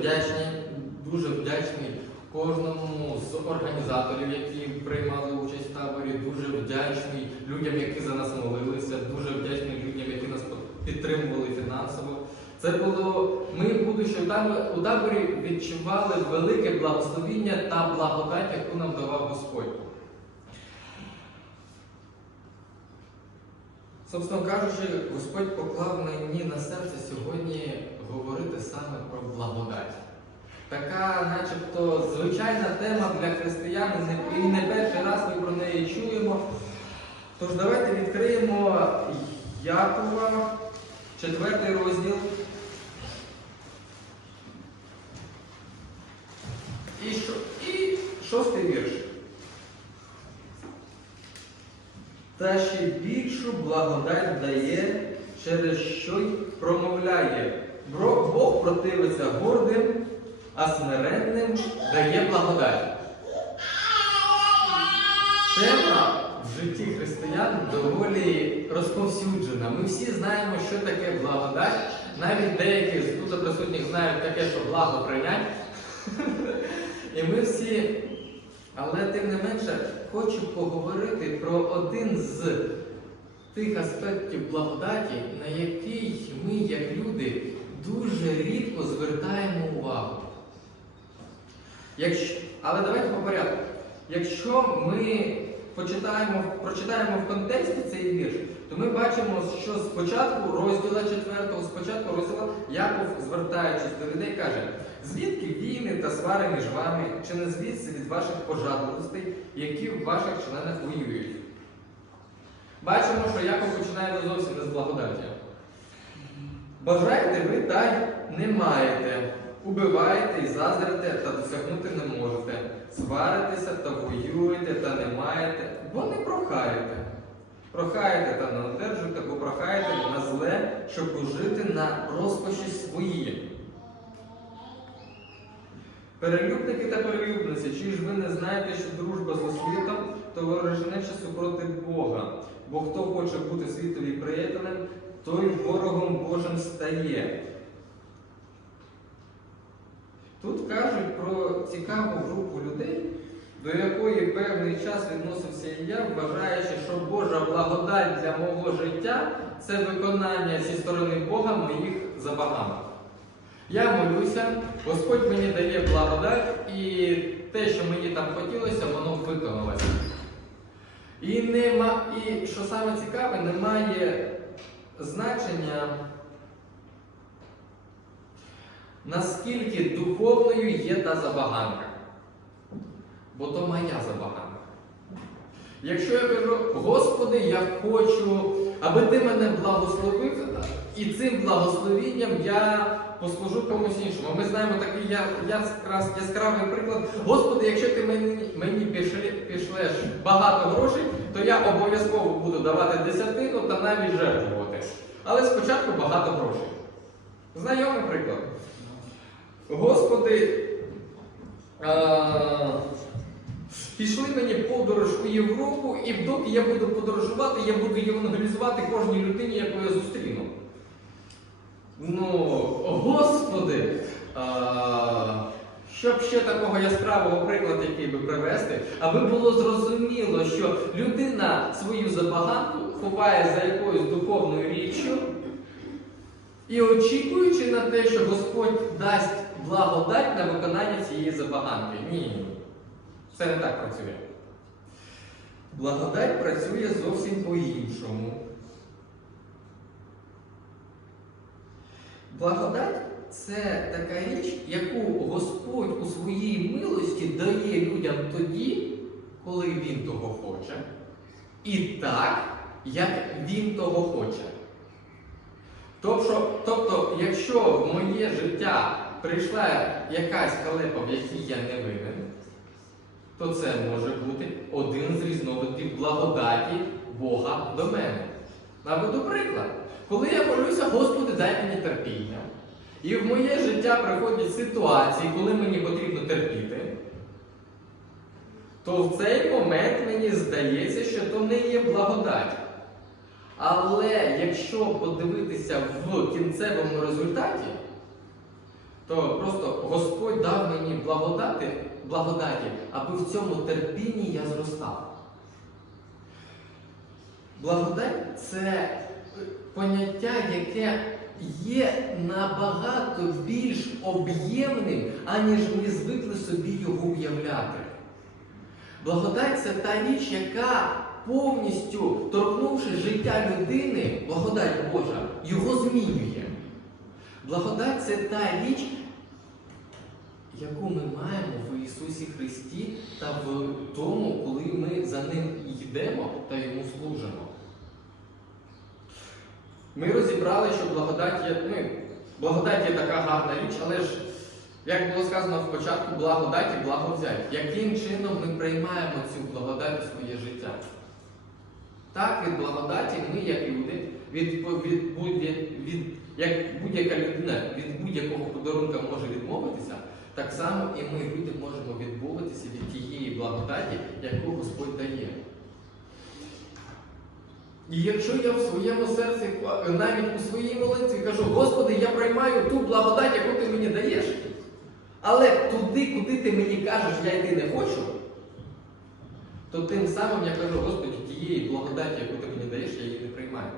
вдячний, дуже вдячний кожному з організаторів, які приймали участь в таборі. Дуже вдячний людям, які за нас молилися. Дуже вдячний людям, які нас підтримували фінансово. Це було. Ми, будучи у таборі, відчували велике благословіння та благодать, яку нам давав Господь. Собственно кажучи, Господь поклав мені на серце сьогодні говорити саме про благодать. Така, начебто, звичайна тема для християн, і не- перший раз ми про неї чуємо. Тож давайте відкриємо Якова, четвертий розділ. І, шо- і шостий вірш. Та ще більшу благодать дає, через що й промовляє. Бог противиться гордим, а смиренним дає благодать. Тема в житті християн доволі розповсюджена. Ми всі знаємо, що таке благодать. Навіть деякі з тут присутніх знають таке, що благо прийнять. І ми всі, але тим не менше, хочу поговорити про один з тих аспектів благодаті, на який ми, як люди, дуже рідко звертаємо увагу. Якщо, але давайте по порядку. Якщо ми почитаємо, прочитаємо в контексті цей вірш, то ми бачимо, що спочатку розділа 4, спочатку розділа Яков, звертаючись до людей, каже: звідки війни та свари між вами, чи не звідси від ваших пожадливостей, які в ваших членах воюють? Бачимо, що Яков починає не зовсім не з благодаті. Бажаєте ви та й не маєте. Убиваєте і заздрите та досягнути не можете. Сваритеся та воюєте та не маєте, бо не прохаєте. Прохаєте та не одержуєте, бо прохаєте на зле, щоб ужити на розкоші свої. Перелюбники та перелюбниці, чи ж ви не знаєте, що дружба з освітом, то ворожнеча супроти Бога. Бо хто хоче бути світові приятелем, той ворогом Божим стає. Тут кажуть про цікаву групу людей, до якої певний час відносився і я, вважаючи, що Божа благодать для мого життя це виконання зі сторони Бога моїх забаганок. Я молюся, Господь мені дає благодать, і те, що мені там хотілося, воно виконалося. І, нема, і що саме цікаве, немає значення, наскільки духовною є та забаганка. Бо то моя забаганка. Якщо я кажу, Господи, я хочу, аби ти мене благословив, і цим благословінням я послужу комусь іншому. Ми знаємо такий яскравий приклад. Господи, якщо ти мені, мені пішле- пішлеш багато грошей, то я обов'язково буду давати десятину та навіть жертвувати. Але спочатку багато грошей. Знайомий приклад. Господи, а, пішли мені подорож у Європу, і доки я буду подорожувати, я буду євангелізувати кожній людині, яку я зустріну. Ну, Господи, а, щоб ще такого яскравого прикладу, який би привести, аби було зрозуміло, що людина свою забаганку ховає за якоюсь духовною річчю і очікуючи на те, що Господь дасть благодать на виконання цієї забаганки. Ні. Це не так працює. Благодать працює зовсім по-іншому. Благодать це така річ, яку Господь у своїй милості дає людям тоді, коли Він того хоче, і так, як Він того хоче. Тобто, тобто, якщо в моє життя прийшла якась халепа, в якій я не винен, то це може бути один з різновидів благодаті Бога до мене. Наведу приклад. Коли я молюся, Господи, дай мені терпіння. І в моє життя приходять ситуації, коли мені потрібно терпіти, то в цей момент мені здається, що то не є благодать. Але якщо подивитися в кінцевому результаті, то просто Господь дав мені благодати, благодаті, аби в цьому терпінні я зростав. Благодать це поняття, яке є набагато більш об'ємним, аніж ми звикли собі його уявляти. Благодать це та річ, яка повністю торкнувши життя людини, благодать Божа, його змінює. Благодать це та річ, яку ми маємо в Ісусі Христі та в тому, коли ми за Ним йдемо та Йому служимо. Ми розібрали, що благодать є, ну, благодать є така гарна річ, але ж, як було сказано в початку, благодать і благовзять. Яким чином ми приймаємо цю благодать у своє життя? Так, від благодаті ми, як люди, від, від, будь- від, як будь-яка людина від будь-якого подарунка може відмовитися, так само і ми, люди, можемо відмовитися від тієї благодаті, яку Господь дає. І якщо я в своєму серці, навіть у своїй молитві кажу, Господи, я приймаю ту благодать, яку ти мені даєш, але туди, куди ти мені кажеш, я йти не хочу, то тим самим я кажу, Господи, тієї благодаті, яку ти мені даєш, я її не приймаю.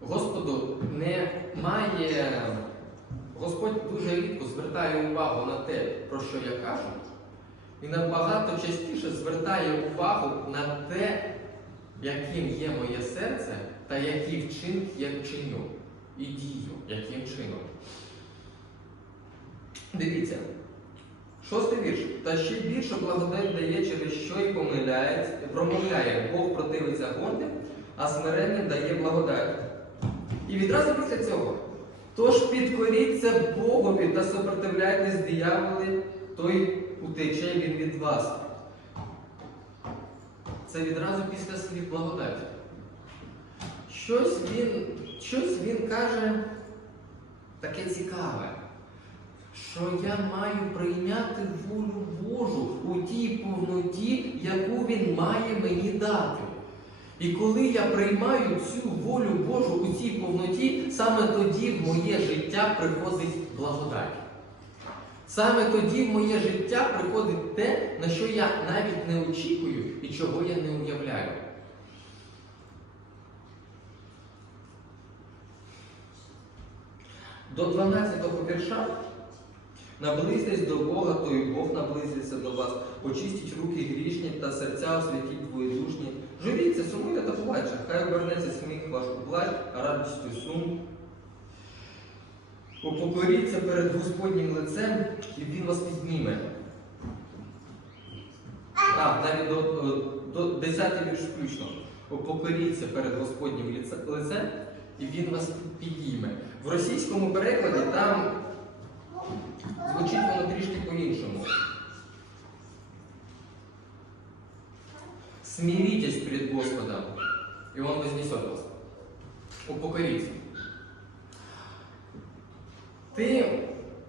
Господу немає, Господь дуже рідко звертає увагу на те, про що я кажу, і набагато частіше звертає увагу на те, яким є моє серце та які вчинки я вчиню і дію, яким чином. Дивіться, шостий вірш. Та ще більше благодать дає, через що й помиляється, промовляє, Бог противиться гордим, а смиренним дає благодать. І відразу після цього. Тож підкоріться Богові та супротивляйтесь дияволі, той утече він від вас. Це відразу після слів благодаті. Щось він, щось він каже таке цікаве, що я маю прийняти волю Божу у тій повноті, яку він має мені дати. І коли я приймаю цю волю Божу у цій повноті, саме тоді в моє життя приходить благодать. Саме тоді в моє життя приходить те, на що я навіть не очікую і чого я не уявляю. До 12-го вірша наблизьтесь до Бога, то і Бог наблизиться до вас. Очистіть руки грішні та серця освятіть двоєдушні. Журіться, сумуйте та плаче, хай обернеться сміх ваш у плач, а радістю сум. Упокоріться перед Господнім лицем, і Він вас підніме. А, навіть до, до 10 вірш включно. Упокоріться перед Господнім лицем, і Він вас підійме. В російському перекладі там звучить воно трішки по-іншому. Смиритесь перед Господом, и Он вознесет вас. Упокоріться. Тим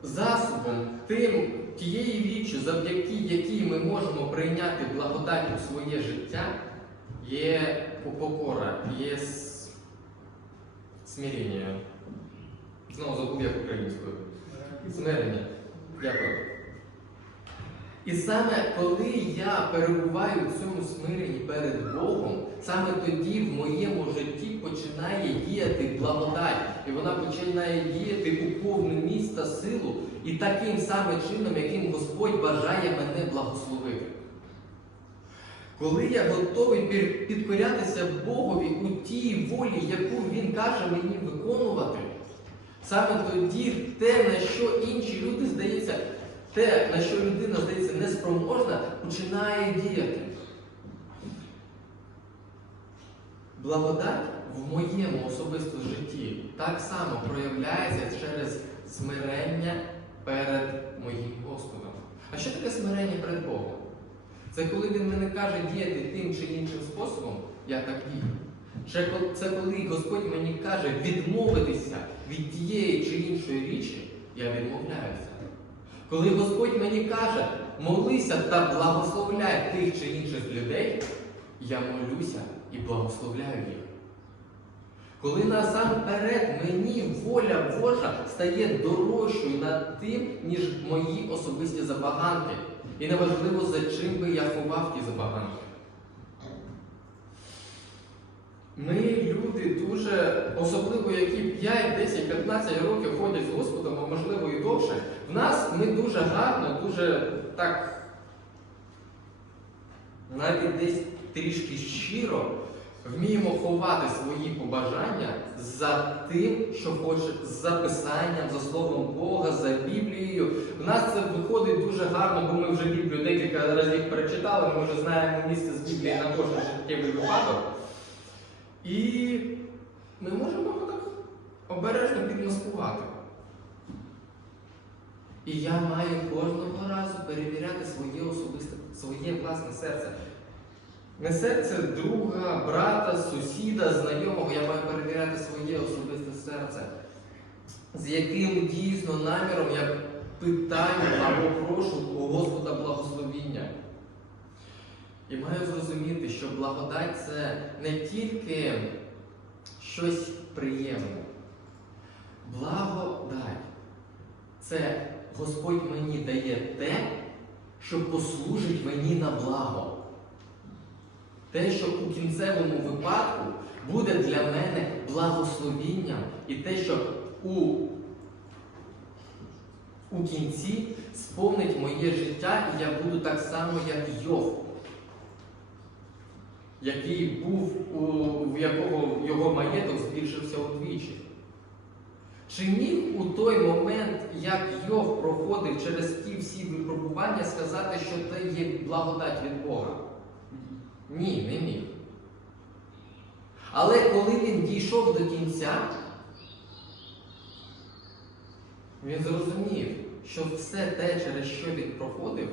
засобом, тим тією річчю, завдяки якій ми можемо прийняти благодать у своє життя, є покора, є с- смирення. Знову забув як українською. Смирення. Дякую. І саме коли я перебуваю в цьому смиренні перед Богом, саме тоді в моєму житті починає діяти благодать, і вона починає діяти у повну міст та силу, і таким самим чином, яким Господь бажає мене благословити. Коли я готовий підкорятися Богові у тій волі, яку Він каже мені виконувати, саме тоді те, на що інші люди здається, те, на що людина здається неспроможна, починає діяти. Благодать в моєму особистому житті так само проявляється через смирення перед моїм Господом. А що таке смирення перед Богом? Це коли він мене каже діяти тим чи іншим способом, я так дію. Це коли Господь мені каже відмовитися від тієї чи іншої річі, я відмовляюся. Коли Господь мені каже, молися та благословляй тих чи інших людей, я молюся і благословляю їх. Коли насамперед мені воля Божа стає дорожчою над тим, ніж мої особисті забаганки. І неважливо, за чим би я ховав ті забаганки. Ми люди дуже, особливо які 5, 10, 15 років ходять з Господом, а можливо і довше. В нас ми дуже гарно, дуже так, навіть десь трішки щиро вміємо ховати свої побажання за тим, що хоче, за писанням, за Словом Бога, за Біблією. В нас це виходить дуже гарно, бо ми вже Біблію декілька разів перечитали, ми вже знаємо місце з Біблії на кожен життєвий випадок. І ми можемо його так обережно підмаскувати. І я маю кожного разу перевіряти своє особисте, своє власне серце. Не серце друга, брата, сусіда, знайомого, я маю перевіряти своє особисте серце, з яким дійсно наміром я питаю або прошу у Господа благословіння. І маю зрозуміти, що благодать це не тільки щось приємне. Благодать це Господь мені дає те, що послужить мені на благо. Те, що у кінцевому випадку буде для мене благословінням, і те, що у, у кінці сповнить моє життя, і я буду так само, як Йов який був, у, в якого його маєток збільшився удвічі. Чи міг у той момент, як Йов проходив через ті всі випробування, сказати, що це є благодать від Бога? Ні, не міг. Але коли він дійшов до кінця, він зрозумів, що все те, через що він проходив,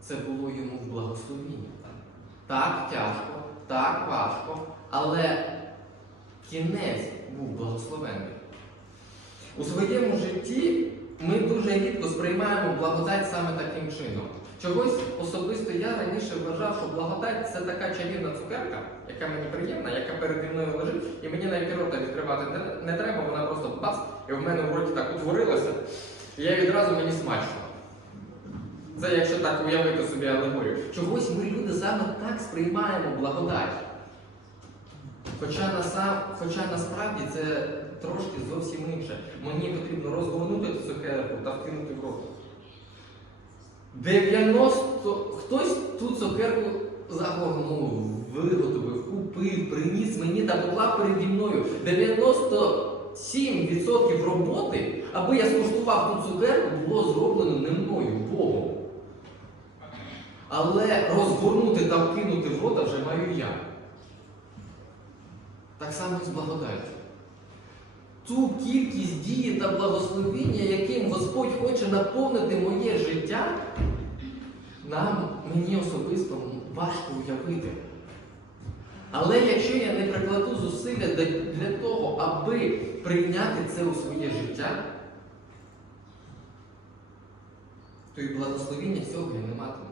це було йому в благословінні. Так тяжко, так важко, але кінець був благословенний. У своєму житті ми дуже рідко сприймаємо благодать саме таким чином. Чогось особисто я раніше вважав, що благодать це така чарівна цукерка, яка мені приємна, яка переді мною лежить, і мені навіть рота відкривати не- треба, вона просто бац, і в мене в роті так утворилася, і я відразу мені смачно. Це якщо так уявити собі алегорію. Чогось ми люди саме так сприймаємо благодать. Хоча, насам, хоча насправді це трошки зовсім інше. Мені потрібно розгорнути цю цукерку та вкинути в рот. 90... Хтось ту цукерку загорнув, виготовив, купив, приніс мені та поклав переді мною. 97% роботи, аби я скуштував ту цукерку, було зроблено не мною, Богом. Але розгорнути та вкинути в рота вже маю я. Так само і з благодаттю. Ту кількість дії та благословіння, яким Господь хоче наповнити моє життя, нам, мені особисто, важко уявити. Але якщо я не прикладу зусилля для- того, аби прийняти це у своє життя, то і благословіння цього я не матиму.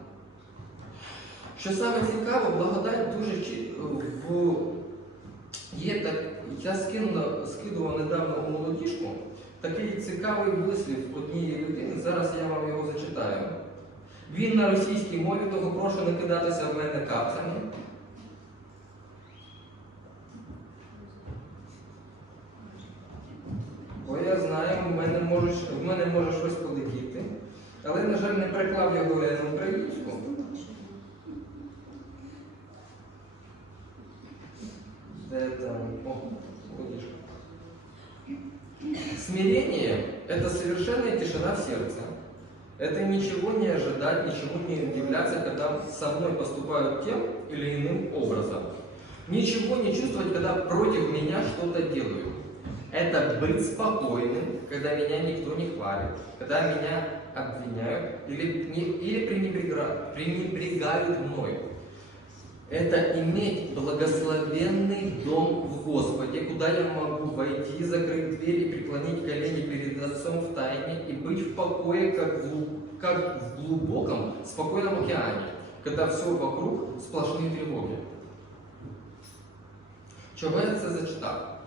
Що саме цікаво, благодать дуже в є так. Я скинув, скидував недавно у молодіжку такий цікавий вислів однієї людини. Зараз я вам його зачитаю. Він на російській мові, того прошу не кидатися в мене капцями. Бо я знаю, в мене може, в мене може щось полетіти. Але, на жаль, не переклав його на українську. Тишина в сердце. Это ничего не ожидать, ничего не удивляться, когда со мной поступают тем или иным образом. Ничего не чувствовать, когда против меня что-то делают. Это быть спокойным, когда меня никто не хвалит, когда меня обвиняют или, или пренебрега- пренебрегают мной. Это иметь благословенный дом в Господе, куда я могу войти, закрыть дверь и преклонить колени перед Отцом в тайне и быть в покое, как в, глу- как в глубоком, спокойном океане, когда все вокруг сплошные тревоги. Чого я це зачитав?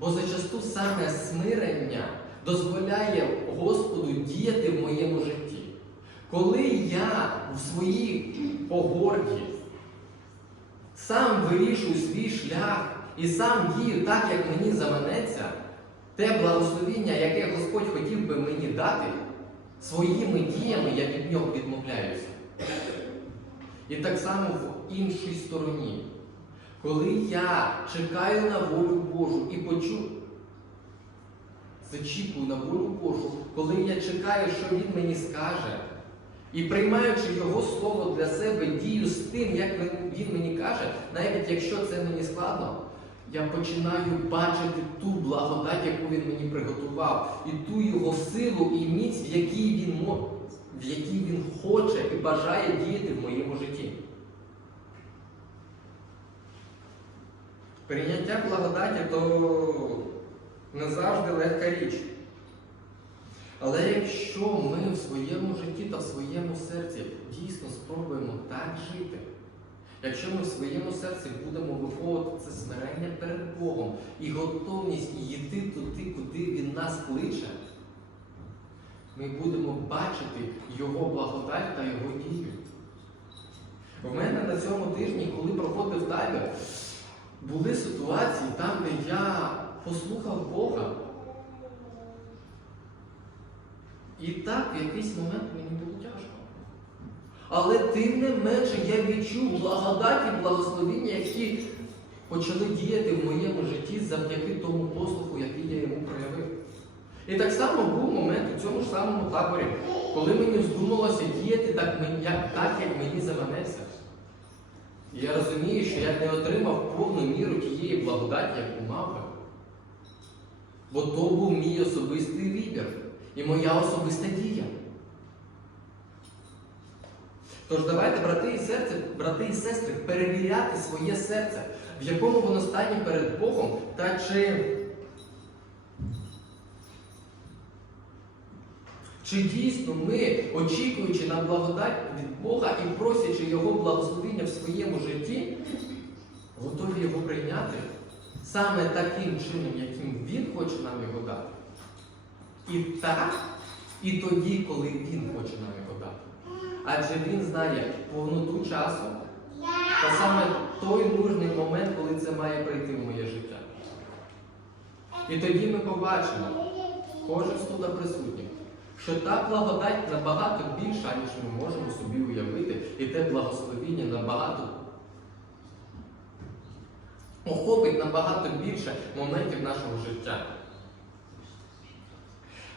Бо зачасту саме смирення дозволяє Господу діяти в моєму житті. Коли я в своїй погорді сам вирішую свій шлях і сам дію так, як мені заманеться, те благословіння, яке Господь хотів би мені дати, своїми діями я від нього відмовляюся. І так само в іншій стороні. Коли я чекаю на волю Божу і почу, зачікую на волю Божу, коли я чекаю, що Він мені скаже, і приймаючи Його слово для себе, дію з тим, як він, мені каже, навіть якщо це мені складно, я починаю бачити ту благодать, яку він мені приготував, і ту його силу і міць, в якій він, в якій він хоче і бажає діяти в моєму житті. Прийняття благодаті то не завжди легка річ. Але якщо ми в своєму житті та в своєму серці дійсно спробуємо так жити, якщо ми в своєму серці будемо виховувати це смирення перед Богом і готовність йти туди, куди Він нас кличе, ми будемо бачити Його благодать та Його дію. В мене на цьому тижні, коли проходив табір, були ситуації там, де я послухав Бога. І так в якийсь момент мені було тяжко. Але тим не менше я відчув благодать і благословіння, які почали діяти в моєму житті завдяки тому послуху, який я йому проявив. І так само був момент у цьому ж самому таборі, коли мені здумалося діяти так, так, як мені заманеться. Я розумію, що я не отримав повну міру тієї благодаті, яку мав би. Бо то був мій особистий вибір і моя особиста дія. Тож давайте, брати і серце, брати і сестри, перевіряти своє серце, в якому воно стані перед Богом, та чи, чи дійсно ми, очікуючи на благодать від Бога і просячи Його благословіння в своєму житті, готові його прийняти саме таким чином, яким Він хоче нам його дати. І так, і тоді, коли Він хоче нам його дати. Адже Він знає повноту часу та саме той нужний момент, коли це має прийти в моє життя. І тоді ми побачимо, кожен з тут присутніх, що та благодать набагато більша, ніж ми можемо собі уявити, і те благословіння набагато охопить набагато більше моментів нашого життя.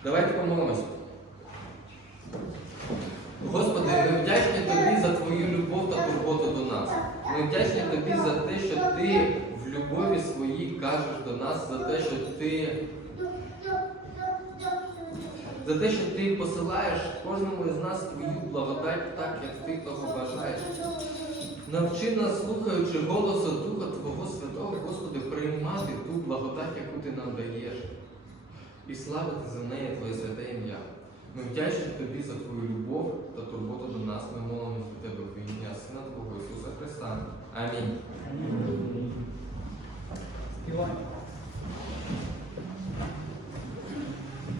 Давайте помолимося. Господи, ми вдячні Тобі за Твою любов та турботу до нас. Ми вдячні Тобі за те, що Ти в любові своїй кажеш до нас, за те, що Ти, за те, що Ти посилаєш кожному із нас Твою благодать так, як Ти того бажаєш. Навчи нас, слухаючи голосу Духа Твого Святого, Господи, приймати ту благодать, яку Ти нам даєш, і славити за неї Твоє святе ім'я. Ми вдячні Тобі за Твою любов та турботу до нас. Ми молимося до Тебе в ім'я Сина Твого Ісуса Христа. Амінь. Співаємо.